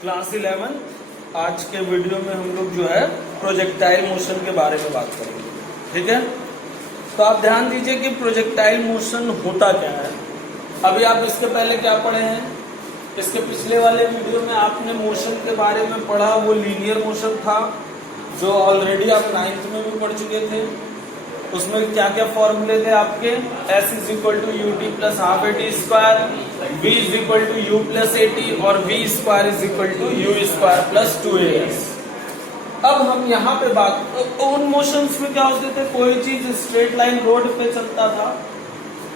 Class 11 आज के video में हम लोग जो है प्रोजेक्टाइल मोशन के बारे में बात करेंगे। ठीक है, तो आप ध्यान दीजिए कि प्रोजेक्टाइल मोशन होता क्या है। अभी आप इसके पहले क्या पढ़े हैं, इसके पिछले वाले वीडियो में आपने मोशन के बारे में पढ़ा, वो लीनियर मोशन था जो ऑलरेडी आप 9th में भी पढ़ चुके थे। उसमें क्या क्या फॉर्मूले थे आपके, S is equal to u t plus half a t square, V is equal to u plus a t और V square is equal to u square plus 2as। अब हम यहाँ पे बात उन मोशंस में क्या होते थे, कोई चीज स्ट्रेट लाइन रोड पे चलता था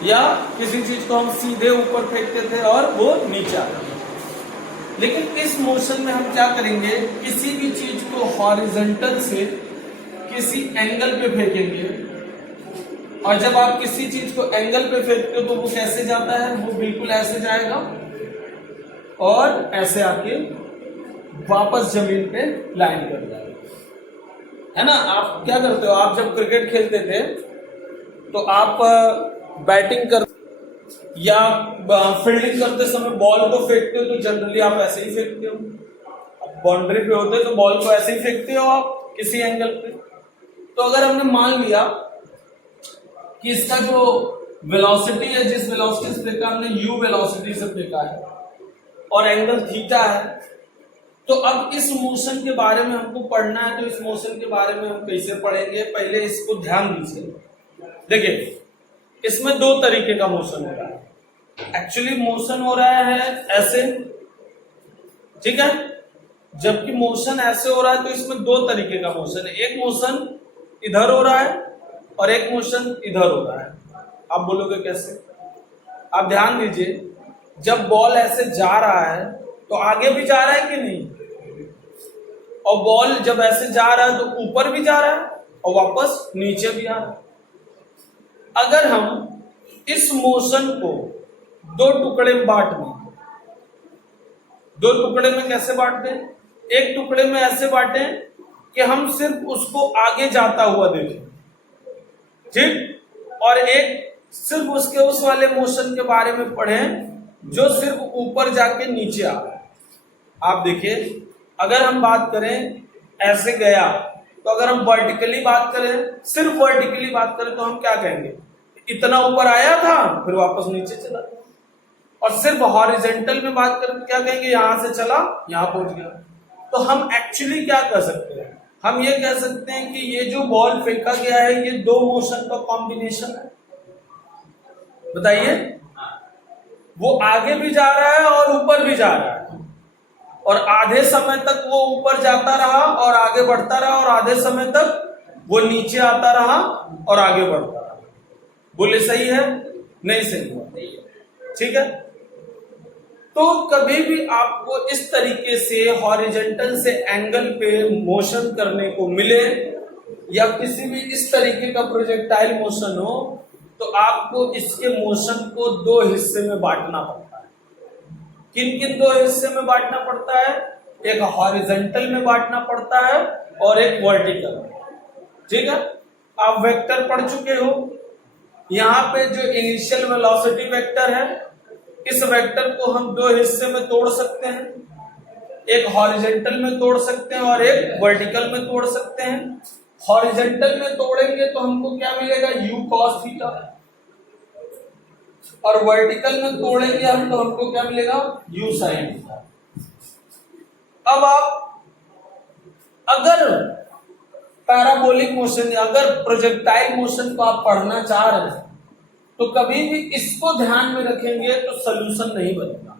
या किसी चीज को हम सीधे ऊपर फेंकते थे और वो नीचे आता था। लेकिन इस मोशन में हम क्या करेंगे, किसी भी चीज को हॉरिजॉन्टल से किसी एंगल पे फेंकेंगे और जब आप किसी चीज को एंगल पे फेंकते हो तो वो कैसे जाता है, वो बिल्कुल ऐसे जाएगा और ऐसे आके वापस जमीन पे लैंड कर जाएगा, है ना। आप क्या करते हो, आप जब क्रिकेट खेलते थे तो आप बैटिंग कर या फील्डिंग करते समय बॉल को फेंकते हो तो जनरली आप ऐसे ही फेंकते हो। बाउंड्री पे होते तो बॉल को ऐसे ही फेंकते हो आप किसी एंगल पे। तो अगर हमने मान लिया कि इसका जो वेलोसिटी है, जिस वेलोसिटी से फेंका हमने u वेलोसिटी से फेंका है और एंगल थीटा है, तो अब इस मोशन के बारे में हमको पढ़ना है। तो इस मोशन के बारे में हम कैसे पढ़ेंगे, पहले इसको ध्यान दीजिए। देखिए, इसमें दो तरीके का मोशन हो रहा है। एक्चुअली मोशन हो रहा है ऐसे, ठीक है, जबकि मोशन ऐसे हो रहा है। तो इसमें दो तरीके का मोशन है, एक मोशन इधर हो रहा है और एक मोशन इधर हो रहा है। आप बोलोगे कैसे, आप ध्यान दीजिए, जब बॉल ऐसे जा रहा है तो आगे भी जा रहा है कि नहीं, और बॉल जब ऐसे जा रहा है तो ऊपर भी जा रहा है और वापस नीचे भी आ रहा है। अगर हम इस मोशन को दो टुकड़े में बांट दें, दो टुकड़े में कैसे बांट दें, एक टुकड़े में ऐसे बांटें कि हम सिर्फ उसको आगे जाता हुआ देखें, ठीक, और एक सिर्फ उसके उस वाले मोशन के बारे में पढ़ें जो सिर्फ ऊपर जाके नीचे आ रहा है। आप देखिए, अगर हम बात करें ऐसे गया, तो अगर हम वर्टिकली बात करें, सिर्फ वर्टिकली बात करें तो हम क्या कहेंगे, इतना ऊपर आया था फिर वापस नीचे चला। और सिर्फ हॉरिजॉन्टल में बात करें तो क्या कहेंगे, यहां से चला यहां पहुंच गया। तो हम एक्चुअली क्या कर सकते हैं, हम ये कह सकते हैं कि ये जो बॉल फेंका गया है ये दो मोशन का कॉम्बिनेशन है। बताइए, वो आगे भी जा रहा है और ऊपर भी जा रहा है, और आधे समय तक वो ऊपर जाता रहा और आगे बढ़ता रहा, और आधे समय तक वो नीचे आता रहा और आगे बढ़ता रहा। बोले सही है, नहीं सही हुआ, ठीक है। तो कभी भी आपको इस तरीके से हॉरिजॉन्टल से एंगल पे मोशन करने को मिले या किसी भी इस तरीके का प्रोजेक्टाइल मोशन हो, तो आपको इसके मोशन को दो हिस्से में बांटना पड़ता है। किन किन दो हिस्से में बांटना पड़ता है, एक हॉरिजॉन्टल में बांटना पड़ता है और एक वर्टिकल में, ठीक है। आप वेक्टर पढ़ चुके हो, यहाँ पे जो इनिशियल वेलोसिटी वेक्टर है, इस वेक्टर को हम दो हिस्से में तोड़ सकते हैं, एक हॉरिजॉन्टल में तोड़ सकते हैं और एक वर्टिकल में तोड़ सकते हैं। हॉरिजॉन्टल में तोड़ेंगे तो हमको क्या मिलेगा, u cos थीटा, और वर्टिकल में तोड़ेंगे हम तो हमको क्या मिलेगा, u sin थीटा। अब आप अगर पैराबोलिक मोशन, अगर प्रोजेक्टाइल मोशन को आप पढ़ना चाह रहे हैं तो कभी भी इसको ध्यान में रखेंगे तो सलूशन नहीं बनेगा।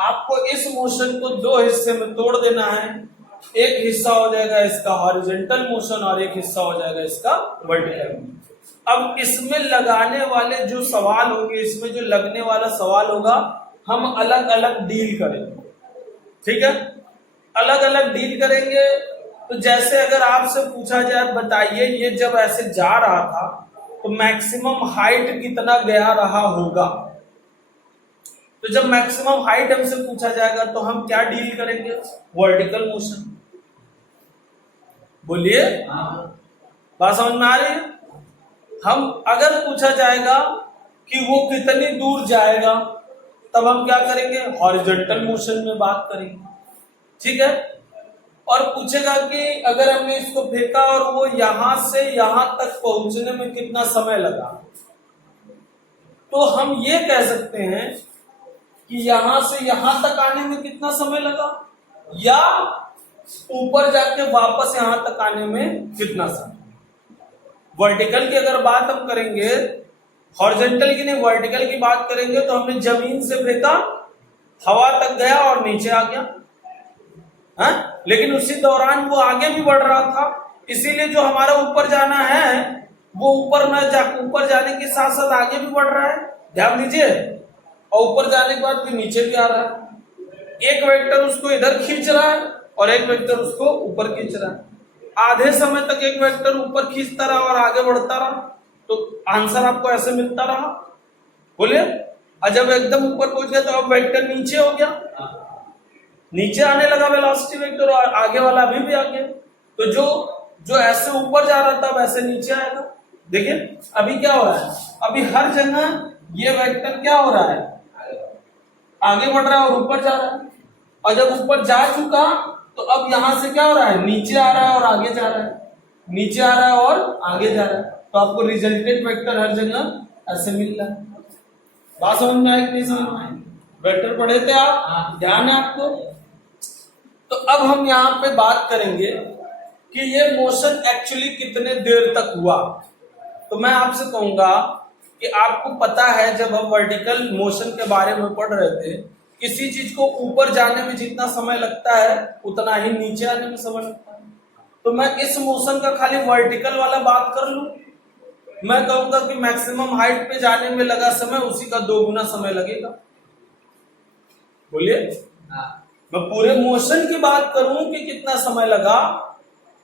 आपको इस मोशन को दो हिस्से में तोड़ देना है, एक हिस्सा हो जाएगा इसका हॉरिजॉन्टल मोशन और एक हिस्सा हो जाएगा इसका वर्टिकल मोशन। अब इसमें लगाने वाले जो सवाल होंगे, इसमें जो लगने वाला सवाल होगा, हम अलग अलग डील करेंगे, ठीक है, अलग अलग डील करेंगे। तो जैसे अगर आपसे पूछा जाए, बताइए ये जब ऐसे जा रहा था तो मैक्सिमम हाइट कितना गया रहा होगा, तो जब मैक्सिमम हाइट हमसे पूछा जाएगा तो हम क्या डील करेंगे, वर्टिकल मोशन। बोलिए, बात समझ में आ रही है। हम अगर पूछा जाएगा कि वो कितनी दूर जाएगा तब हम क्या करेंगे, हॉरिजॉन्टल मोशन में बात करेंगे। ठीक है, और पूछेगा कि अगर हमने इसको फेंका और वो यहां से यहां तक पहुंचने में कितना समय लगा, तो हम ये कह सकते हैं कि यहां से यहां तक आने में कितना समय लगा, या ऊपर जाके वापस यहां तक आने में कितना समय। वर्टिकल की अगर बात हम करेंगे, हॉरिजॉन्टल की नहीं वर्टिकल की बात करेंगे, तो हमने जमीन से फेंका, हवा तक गया और नीचे आ गया, है? लेकिन उसी दौरान वो आगे भी बढ़ रहा था, इसीलिए जो हमारा ऊपर जाना है वो ऊपर जाने के साथ साथ आगे भी बढ़ रहा है, ध्यान दीजिए, और ऊपर जाने के बाद फिर नीचे भी आ रहा है। एक वेक्टर उसको इधर खींच रहा है और एक वेक्टर उसको ऊपर खींच रहा है। आधे समय तक एक वेक्टर ऊपर खींचता रहा और आगे बढ़ता रहा, तो आंसर आपको ऐसे मिलता रहा। बोलिए, और जब एकदम ऊपर पहुंच गया तो अब वेक्टर नीचे हो गया, नीचे आने लगा वेलोसिटी वेक्टर, और आगे वाला अभी भी आगे। तो जो ऐसे ऊपर जा रहा था वैसे नीचे आएगा। देखिए अभी क्या हो रहा है, अभी हर जगह ये वेक्टर क्या हो रहा है, आगे बढ़ रहा है और ऊपर जा रहा है, और जब ऊपर जा चुका तो अब यहां से क्या हो रहा है, नीचे आ रहा है और आगे जा रहा है, नीचे आ रहा है और आगे जा रहा है। तो आपको रिजल्टेंट वेक्टर हर जगह ऐसे मिल रहा है। बात समझ में आई कि नहीं समझ में आई? वेक्टर पढ़े थे आप, ध्यान है आपको? तो अब हम यहाँ पे बात करेंगे कि ये मोशन एक्चुअली कितने देर तक हुआ। तो मैं आपसे कहूंगा कि आपको पता है, जब हम वर्टिकल मोशन के बारे में पढ़ रहे थे, किसी चीज को ऊपर जाने में जितना समय लगता है उतना ही नीचे आने में समय लगता है। तो मैं इस मोशन का खाली वर्टिकल वाला बात कर लूं, मैं कहूंगा कि मैक्सिमम हाइट पे जाने में लगा समय उसी का 2 गुना समय लगेगा। बोलिए, मैं पूरे मोशन की बात करूं कि कितना समय लगा,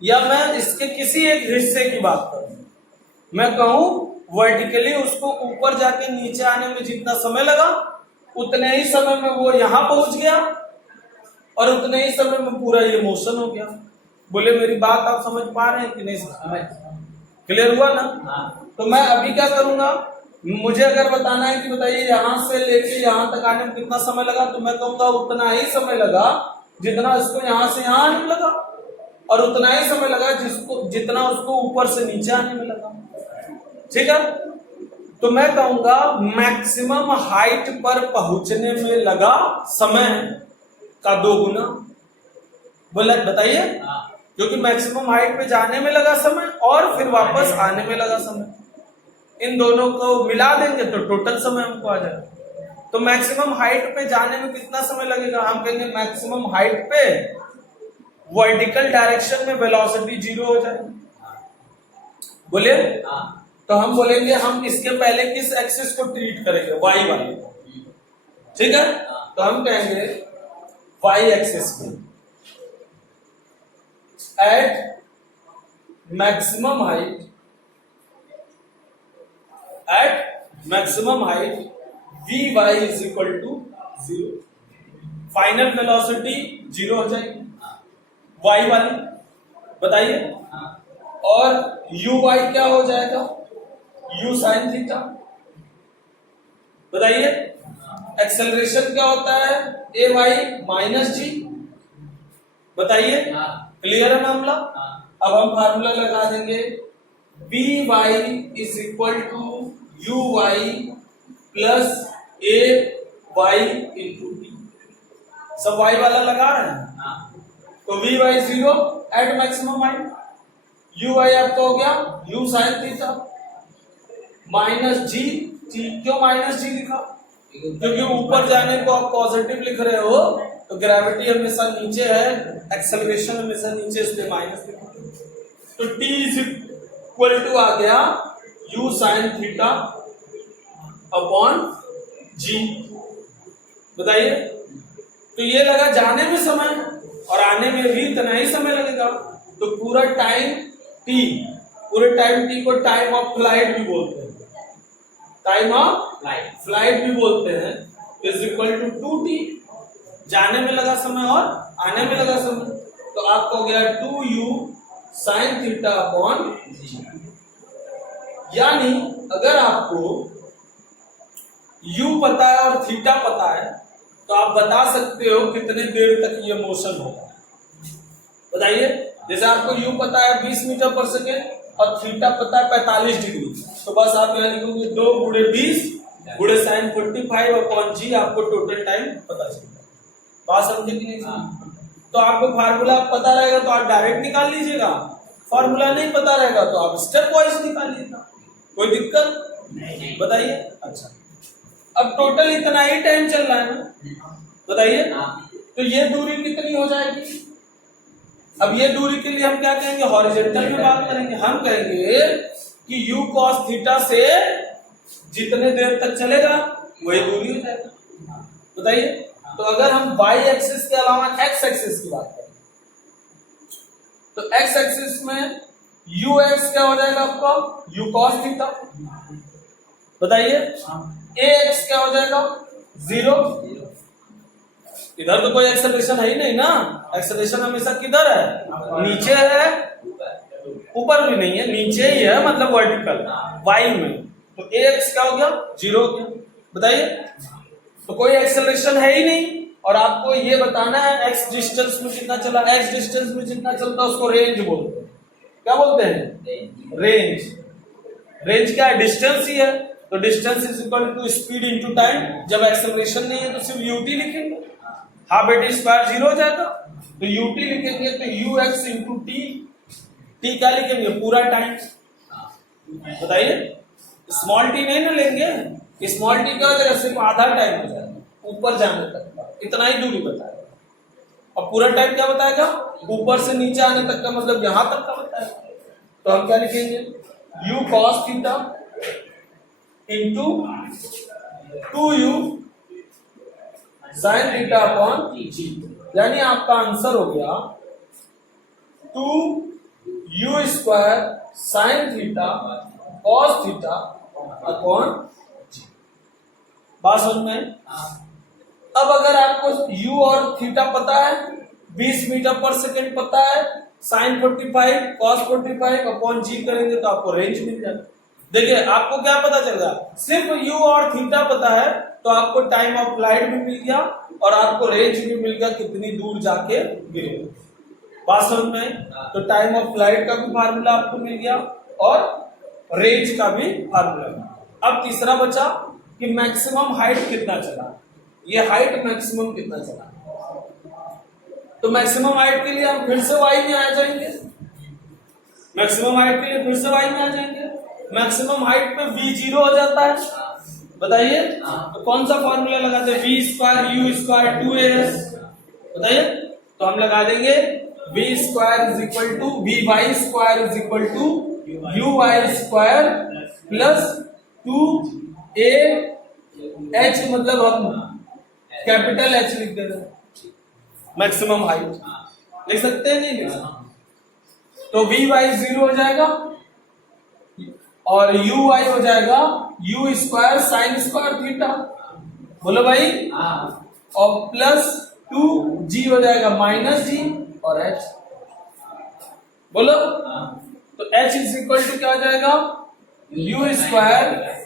या मैं इसके किसी एक हिस्से की बात करूं, मैं कहूं वर्टिकली उसको ऊपर जाके नीचे आने में जितना समय लगा उतने ही समय में वो यहां पहुंच गया और उतने ही समय में पूरा ये मोशन हो गया। बोले मेरी बात आप समझ पा रहे हैं कि नहीं समझ? क्लियर हुआ ना? तो मैं अभी क्या करूंगा, मुझे अगर बताना है कि बताइए यहां से लेके यहां तक आने में कितना समय लगा, तो मैं कहूंगा उतना ही समय लगा जितना इसको यहां से यहां आने में लगा, और उतना ही समय लगा जितना उसको ऊपर से नीचे आने में लगा। ठीक है, तो मैं कहूंगा मैक्सिमम हाइट पर पहुंचने में लगा समय का 2 गुना। बोला बताइए, क्योंकि मैक्सिमम हाइट पे जाने में लगा समय और फिर वापस आने में लगा समय, इन दोनों को मिला देंगे तो टोटल समय हमको आ जाएगा। तो मैक्सिमम हाइट पे जाने में कितना समय लगेगा, हम कहेंगे मैक्सिमम हाइट पे वर्टिकल डायरेक्शन में वेलोसिटी 0 हो जाएगी। बोलिए, तो हम बोलेंगे हम इसके पहले किस एक्सिस को ट्रीट करेंगे, वाई वाले। ठीक है, तो हम कहेंगे वाई एक्सिस में at maximum height v y is equal to 0, final velocity 0 हो जाएगी वाई वाली। बताइए, और यू वाई क्या हो जाएगा, यू साइन थीटा। बताइए, एक्सेलरेशन क्या होता है, ए वाई माइनस जी। बताइए, क्लियर है मामला? अब हम फार्मूला लगा देंगे, v y is equal to u y plus a y into t. सब वाई वाला लगा रहे हैं, तो v y 0 at maximum height, u y आपका हो गया u sine theta minus g t. क्यों माइनस जी लिखा, क्योंकि ऊपर जाने को आप पॉजिटिव लिख रहे हो, तो ग्रेविटी हमेशा नीचे है, एक्सेलरेशन हमेशा नीचे, इसलिए माइनस लिखा। तो टी इज इक्वल टू आ गया यू साइन थीटा अपॉन जी। बताइए, तो ये लगा जाने में समय और आने में भी इतना ही समय लगेगा। तो पूरा टाइम टी को टाइम ऑफ फ्लाइट भी बोलते हैं, टाइम ऑफ फ्लाइट भी बोलते हैं, इज इक्वल टू 2t। जाने में लगा समय और आने में लगा समय, तो आपको हो गया 2u sine theta upon g. यानी अगर आपको u पता है और थीटा पता है, तो आप बता सकते हो कितने देर तक ये मोशन होगा। बताइए, जैसे आपको u पता है 20 मीटर पर सेकेंड और थीटा पता है 45 डिग्री, तो बस आप यहाँ लिखोगे 2 गुणे 20 गुणे साइन 45 अपॉन जी, आपको टोटल टाइम पता चलेगा। बात समझे कि नहीं? तो आपको फार्मूला पता रहेगा तो आप डायरेक्ट निकाल लीजिएगा, फार्मूला नहीं पता रहेगा तो आप स्टेप वाइज निकालिएगा, कोई दिक्कत बताइए। अच्छा, अब टोटल इतना ही टाइम चल रहा है ना, बताइए, तो ये दूरी कितनी हो जाएगी? अब ये दूरी के लिए हम क्या कहेंगे, हॉरिजॉन्टल में बात करेंगे। हम कहेंगे कि u cos थीटा से जितने देर तक चलेगा वही दूरी हो जाएगा। बताइए, तो अगर हम y एक्सिस के अलावा x एक्सिस की बात करें तो x एक्सिस में ux क्या हो जाएगा आपका, u cos थीटा। बताइए, ax क्या हो जाएगा, 0। इधर तो कोई एक्सेलरेशन है ही नहीं ना, एक्सेलरेशन हमेशा किधर है, नीचे है, ऊपर भी नहीं है, नीचे ही है, मतलब वर्टिकल y में। तो ax क्या हो गया, 0 हो गया। बताइए, तो कोई एक्सेलरेशन है ही नहीं और आपको ये बताना है x डिस्टेंस में कितना चला। x डिस्टेंस में जितना चलता है उसको रेंज बोलते हैं। क्या बोलते हैं, रेंज। रेंज क्या है, डिस्टेंस ही है, तो distance is equal to speed into time. जब एक्सेलरेशन नहीं है तो सिर्फ ut लिखेंगे, हाफ एटी स्क्वायर 0 हो जाएगा, तो ut लिखेंगे तो ux इंटू टी, टी क्या लिखेंगे, पूरा टाइम। बताइए, स्मॉल टी नहीं ना लेंगे, स्मॉल टी क्या हो जाएगा, सिर्फ आधा टाइम हो जाएगा ऊपर जाने तक, इतना ही दूरी बताएगा। और पूरा टाइम क्या बताएगा, ऊपर से नीचे आने तक का, मतलब यहां तक का बताएगा। तो हम क्या लिखेंगे, u cos theta into 2u sine theta upon g, यानी आपका आंसर हो गया 2u square sine theta cos theta upon g. बात समझ में? अब अगर आपको u और थीटा पता है, 20 मीटर पर सेकेंड पता है, साइन 45 कॉस 45 अपॉन जी करेंगे तो आपको रेंज मिल जाएगा। देखिए, आपको क्या पता चल रहा है, सिर्फ u और थीटा पता है तो आपको टाइम ऑफ फ्लाइट भी मिल गया और आपको रेंज भी मिल गया, कितनी दूर जाके गिरेगा। बात समझ में? तो टाइम ऑफ फ्लाइट का भी फार्मूला आपको मिल गया और रेंज का भी फार्मूला। अब तीसरा बचा कि मैक्सिमम हाइट कितना चला, ये हाइट मैक्सिमम कितना चला। तो मैक्सिमम हाइट के लिए हम फिर से y में आ जाएंगे, मैक्सिमम हाइट के लिए फिर से y में आ जाएंगे। मैक्सिमम हाइट पे v0 हो जाता है। बताइए, तो कौन सा फॉर्मूला लगाते हैं, v square u square 2as। बताइए, तो हम लगा देंगे v square is equal to vy square is equal to uy square plus 2a h, मतलब हम कैपिटल H लिख दे रहे हैं, मैक्सिमम हाइट लिख सकते हैं, नहीं लिख सकते। तो vy 0 हो जाएगा और uy हो जाएगा u square sine square theta, बोलो भाई, और प्लस 2g हो जाएगा माइनस जी और h, बोलो। तो h इज इक्वल टू क्या हो जाएगा, u square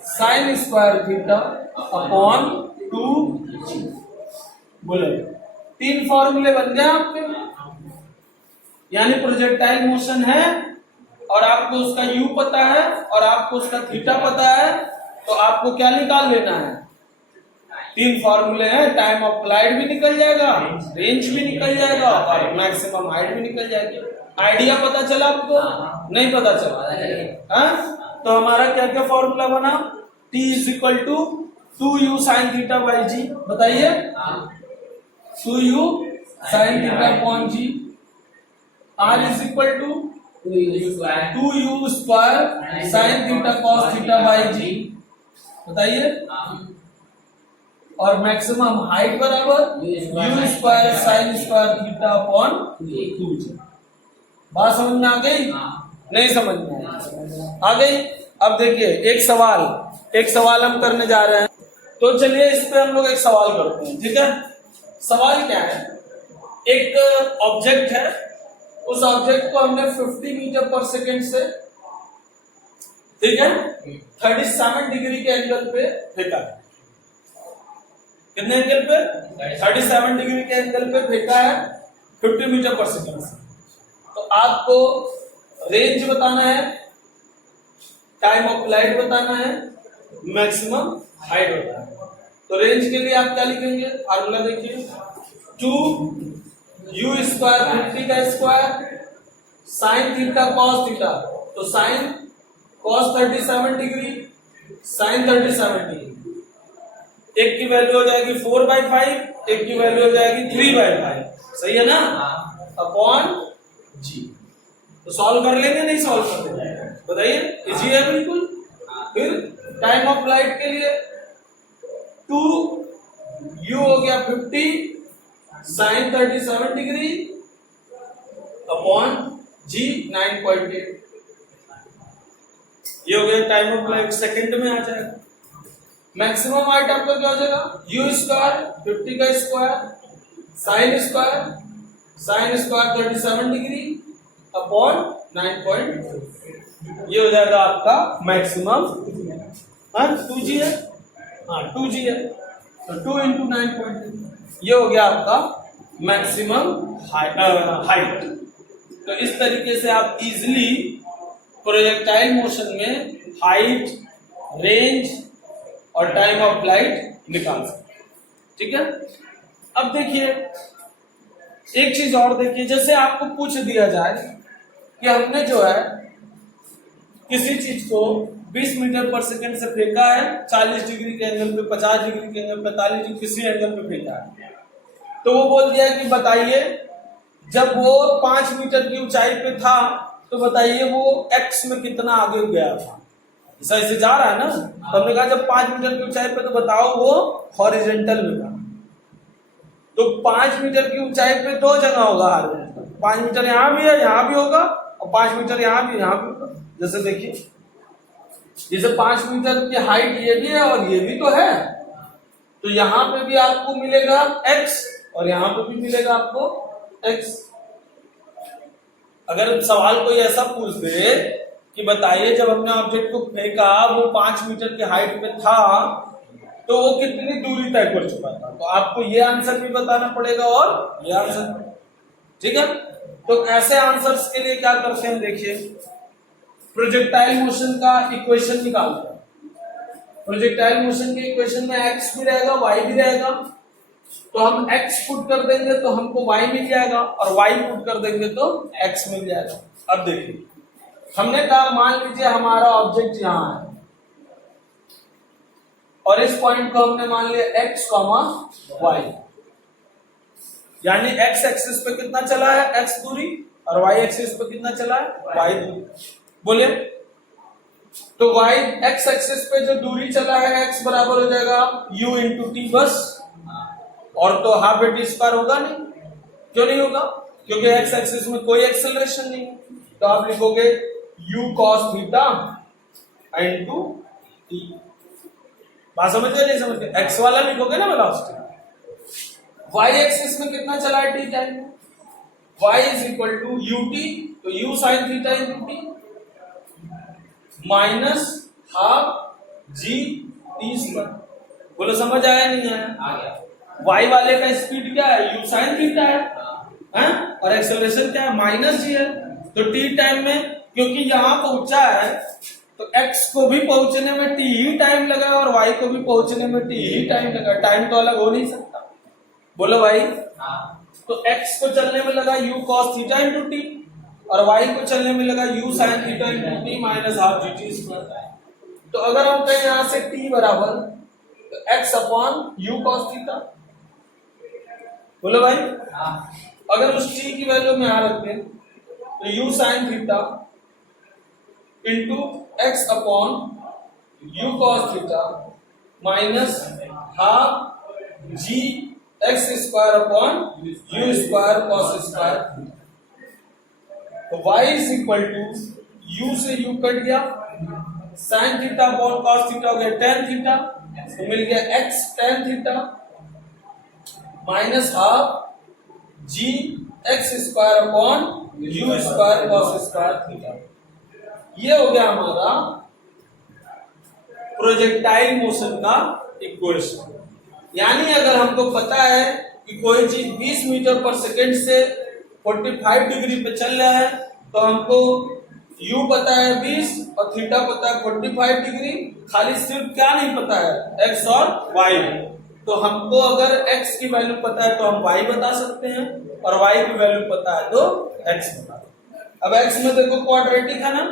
sine square theta upon 2g। बोलो, 3 फॉर्मूले बन गए आपके, यानी प्रोजेक्टाइल मोशन है और आपको उसका u पता है और आपको उसका थीटा पता है, तो आपको क्या निकाल लेना है, 3 फॉर्मूले हैं, टाइम ऑफ फ्लाइट भी निकल जाएगा, रेंज भी निकल जाएगा और मैक्सिमम हाइट भी निकल जाएगी। आइडिया पता चला आपको? नहीं पता चला? तो हमारा क्या क्या फॉर्मूला बना, t is equal to 2u sine theta by g. बताइए, 2u sine theta upon g, r is equal to 2u square sine theta cos theta by g. बताइए, और मैक्सिमम हाइट बराबर u square sine square theta upon 2g। बात समझ में आ गई? नहीं समझ में आ गई? अब देखिए, एक सवाल हम करने जा रहे हैं, तो चलिए इस पे हम लोग एक सवाल करते हैं, ठीक है। सवाल क्या है, एक ऑब्जेक्ट है, उस ऑब्जेक्ट को हमने 50 मीटर पर सेकेंड से, ठीक है, 37 डिग्री के एंगल पे फेंका है। कितने एंगल पे? 37 डिग्री के एंगल पे फेंका है 50 मीटर पर सेकंड से। तो आपको रेंज बताना है, टाइम ऑफ फ्लाइट बताना है, मैक्सिमम हाइट बताना है। तो रेंज के लिए आप क्या लिखेंगे? फार्मूला देखिए, 2u स्क्वायर 50 का square sine theta cos theta. तो sine cos 37 degree sine 37 degree, एक की वैल्यू हो जाएगी 4/5, एक की वैल्यू हो जाएगी 3/5, सही है ना? अपॉन जी। तो सॉल्व कर लेंगे, नहीं सॉल्व कर लेंगे? बताइए, इजी है बिल्कुल। फिर टाइम ऑफ फ्लाइट के लिए 2u हो गया 50 साइन 37 डिग्री अपॉन जी 9.8। ये हो गया टाइम ऑफ फ्लाइट, सेकंड में आ जाएगा। मैक्सिमम हाइट आपका क्या हो जाएगा? u स्क्वायर 50 का square sine square 37 degree upon 9.2। ये हो जाएगा आपका मैक्सिमम। 2g है, 2g है, तो 2 × 9.2, ये हो गया आपका मैक्सिमम हाइट। तो इस तरीके से आप इजिली प्रोजेक्टाइल मोशन में हाइट, रेंज और टाइम ऑफ फ्लाइट निकाल सकते हैं। ठीक है, अब देखिए एक चीज और देखिए, जैसे आपको पूछ दिया जाए कि हमने जो है किसी चीज को 20 मीटर पर सेकंड से फेंका है 40 डिग्री के एंगल पे, 50 डिग्री के एंगल पे, 45 डिग्री किसी एंगल पे फेंका है, तो वो बोल दिया कि बताइए जब वो 5 मीटर की ऊंचाई पे था तो बताइए वो x में कितना आगे गया था। ऐसे जा रहा है ना, तो हमने कहा जब 5 मीटर की ऊंचाई पे तो बताओ वो हॉरिजेंटल में था। तो 5 मीटर की ऊंचाई पे 2 जगह होगा हॉरिजेंटल, 5 मीटर यहाँ भी है, यहाँ भी होगा, और 5 मीटर यहाँ भी होगा। जैसे देखिए, जैसे 5 मीटर की हाइट ये भी है और ये भी तो है, तो यहाँ पे भी आपको मिलेगा x और यहाँ पे भी मिलेगा आपको x। अगर सवाल कोई ऐसा पूछ दे कि बताइए जब हमने ऑब्जेक्ट को फेंका वो 5 मीटर की हाइट पे था तो वो कितनी दूरी तय कर चुका था, तो आपको ये आंसर भी बताना पड़ेगा और ये आंसर। ठीक है, तो ऐसे आंसर्स के लिए क्या करते हैं, देखिए प्रोजेक्टाइल मोशन का इक्वेशन निकालते हैं। प्रोजेक्टाइल मोशन के इक्वेशन में x भी रहेगा, y भी रहेगा, तो हम x पुट कर देंगे तो हमको y मिल जाएगा, और y पुट कर देंगे तो x मिल जाएगा। अब देखिए, हमने कहा मान लीजिए हमारा ऑब्जेक्ट यहां है और इस पॉइंट को हमने मान लिया x, y, यानी x एक्सिस पे कितना चला है x दूरी और y एक्सिस पे कितना चला है y दूरी। बोलिए, तो y x एक्सिस पे जो दूरी चला है x बराबर हो जाएगा u × t बस, और तो हाफ ए टी स्क्वायर होगा नहीं। क्यों नहीं होगा? क्योंकि x एक्सिस में कोई एक्सेलरेशन नहीं है, तो आप लिखोगे u cos थीटा × t। बात समझ गए नहीं समझ गए? x वाला लिखोगे ना वेलोसिटी। y एक्सिस में कितना चला है t टाइम, y = ut, तो u sin theta × t minus half g t square. बोलो समझ आया नहीं आया? आ गया। y वाले का स्पीड क्या है? u sin थीटा है, और एक्सेलरेशन क्या है? -g है। तो t टाइम में क्योंकि यहां पहुंचा है तो x को भी पहुंचने में t ही टाइम लगा और y को भी पहुंचने में t ही टाइम लगा, टाइम तो अलग हो नहीं सकता। बोलो भाई, तो x को चलने में लगा u cos थीटा × t और y को चलने में लगा u sin theta × t minus half g t square. तो अगर हम कहें यहां से t बराबर तो x upon u cos theta. बोलो भाई, अगर उस t की वैल्यू में यहां रखते तो u sin theta × x upon u cos theta minus half g x square upon u square cos square. तो y = u से u कट गया, sin theta upon cos theta हो गया tan थीटा, तो मिल गया x tan theta minus half g x square upon u square cos square theta. ये हो गया हमारा प्रोजेक्टाइल मोशन का इक्वेशन। यानी अगर हमको पता है कि कोई चीज 20 मीटर पर सेकेंड से 45 डिग्री पे चल रहा है, तो हमको u पता है 20 और थीटा पता है 45 डिग्री, खाली सिर्फ क्या नहीं पता है, x और y। तो हमको अगर x की वैल्यू पता है तो हम y बता सकते हैं, और y की वैल्यू पता है तो x बता सकते हैं। अब x में देखो क्वाड्रेटिक है ना,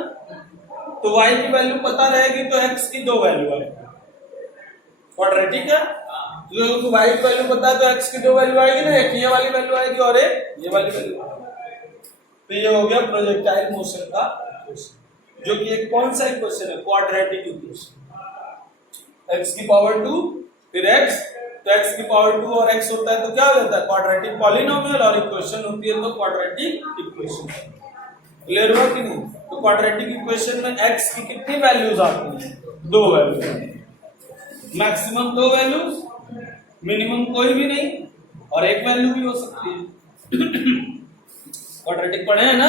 तो y की वैल्यू पता रहेगी तो x की दो वैल्यू आएगी, क्वाड्रेटिक है तो y की वैल्यू पता है तो x की दो वैल्यू आएगी ना, एक ये वाली वैल्यू आएगी और एक ये वाली वैल्यू आएगी। तो ये हो गया प्रोजेक्टाइल मोशन का क्वेश्चन, जो कि एक कौन सा इक्वेशन है, क्वाड्रेटिक इक्वेशन। x की पावर 2 फिर x, तो x की पावर 2 और x होता है तो क्या हो जाता है, क्वाड्रेटिक पॉलिनोमियल, और इक्वेशन होती है तो क्वाड्रेटिक इक्वेशन। क्लियर हुआ कि नहीं? तो क्वाड्रेटिक इक्वेशन में x की कितनी वैल्यूज आती हैं, दो वैल्यूज, मैक्सिमम दो वैल्यूज, मिनिमम कोई भी नहीं, और एक वैल्यू भी हो सकती है। क्वाड्रेटिक पढ़े हैं ना?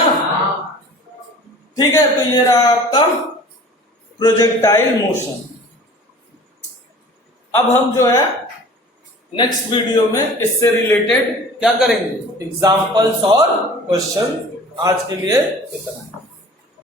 ठीक है, तो ये रहा आपका प्रोजेक्टाइल मोशन। अब हम जो है नेक्स्ट वीडियो में इससे रिलेटेड क्या करेंगे, एग्जांपल्स और क्वेश्चन। आज के लिए इतना है।